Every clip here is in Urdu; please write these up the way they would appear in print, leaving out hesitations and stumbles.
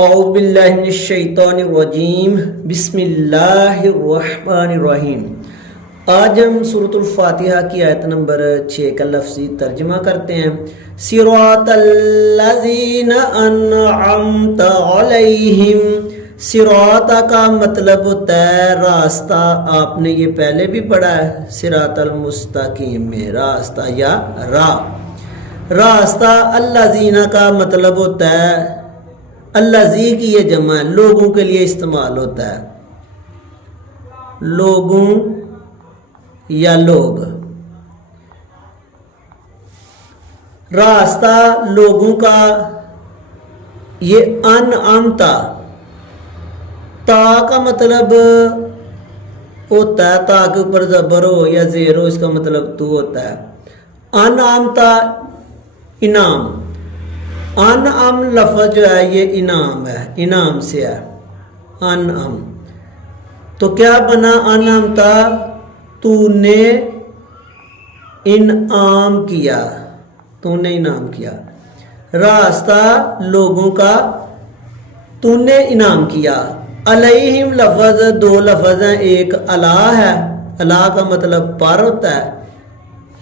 اعوذ باللہ من الشیطان الرجیم بسم اللہ الرحمن الرحیم۔ آج ہم سورۃ الفاتحہ کی آیت نمبر 6 کا لفظی ترجمہ کرتے ہیں۔ صراط الذین انعمت علیہم، صراط کا مطلب ہوتا ہے راستہ، آپ نے یہ پہلے بھی پڑھا ہے، صراط المستقیم میں راستہ یا راستہ۔ الذین کا مطلب ہوتا ہے، الذی کی یہ جمع ہے، لوگوں کے لیے استعمال ہوتا ہے، لوگوں یا لوگ۔ راستہ لوگوں کا، یہ انعمتا، تا کا مطلب ہوتا ہے، تا کے اوپر زبر ہو یا زیر ہو، اس کا مطلب تو ہوتا ہے۔ انعمتا انعام، انعم لفظ جو ہے یہ انعام ہے، انعام سے ہے انعم۔ تو کیا بنا انعمتا، تو نے انعام کیا، تو نے انعام کیا۔ راستہ لوگوں کا، تو نے انعام کیا۔ علیہم لفظ دو لفظ ہیں، ایک علا ہے، علا کا مطلب پر ہوتا ہے،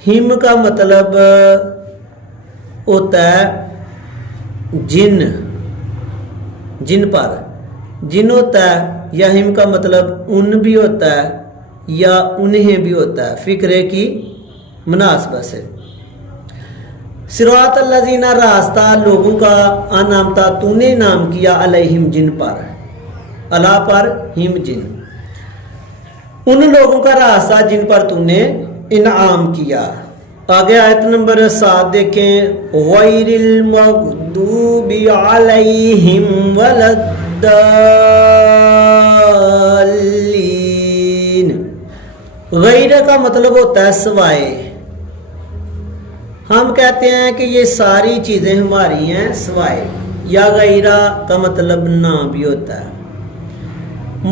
ہم کا مطلب ہوتا ہے جن، جن پر جن ہوتا ہے، یا ہم کا مطلب ان بھی ہوتا ہے یا انہیں بھی ہوتا ہے، فکرے کی مناسبت سے۔ صراط الذین راستہ لوگوں کا، انعمتا تو نے انعام کیا، علیہم جن پر، علا پر، ہم جن، ان لوگوں کا راستہ جن پر تو نے انعام کیا۔ آگے آیت نمبر 7 دیکھیں، غیر المغضوب علیہم ولا الضالین۔ غیر کا مطلب ہوتا ہے سوائے، ہم کہتے ہیں کہ یہ ساری چیزیں ہماری ہیں سوائے، یا غیرہ کا مطلب نہ بھی ہوتا ہے۔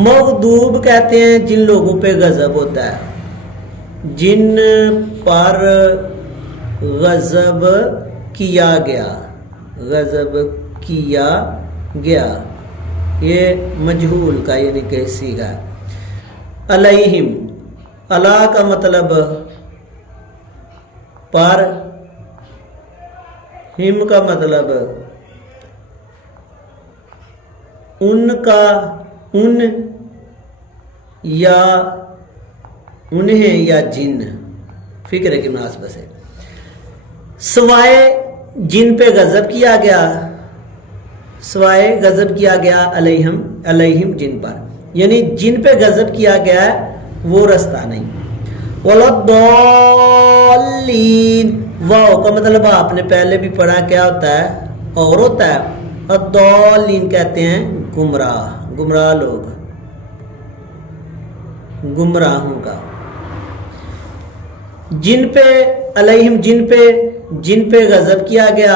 مغضوب کہتے ہیں جن لوگوں پہ غضب ہوتا ہے، جن پر غضب کیا گیا، غضب کیا گیا، یہ مجہول کا یعنی کہ صیغہ ہے۔ علیہم، علا کا مطلب پر، ہم کا مطلب ان کا، ان یا انہیں یا جن، فکر کی مناسبت سے۔ سوائے جن پہ غضب کیا گیا، سوائے غضب کیا گیا علیہم، علیہم جن پر، یعنی جن پہ غضب کیا گیا ہے وہ رستہ نہیں۔ وَلَضَّالِّينَ، واو کا مطلب آپ نے پہلے بھی پڑھا کیا ہوتا ہے، اور ہوتا ہے۔ الضالین کہتے ہیں گمراہ، گمراہ لوگ، گمراہوں کا۔ جن پہ علیہم جن پہ غضب کیا گیا،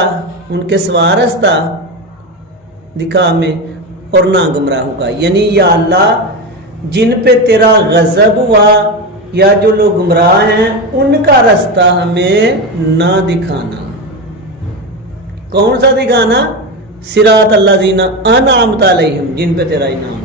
ان کے سوا رستہ دکھا ہمیں، اور نہ گمراہوں کا، یعنی یا اللہ جن پہ تیرا غضب ہوا یا جو لوگ گمراہ ہیں ان کا رستہ ہمیں نہ دکھانا۔ کون سا دکھانا؟ صراط الذین انعمت علیہم، جن پہ تیرا انعام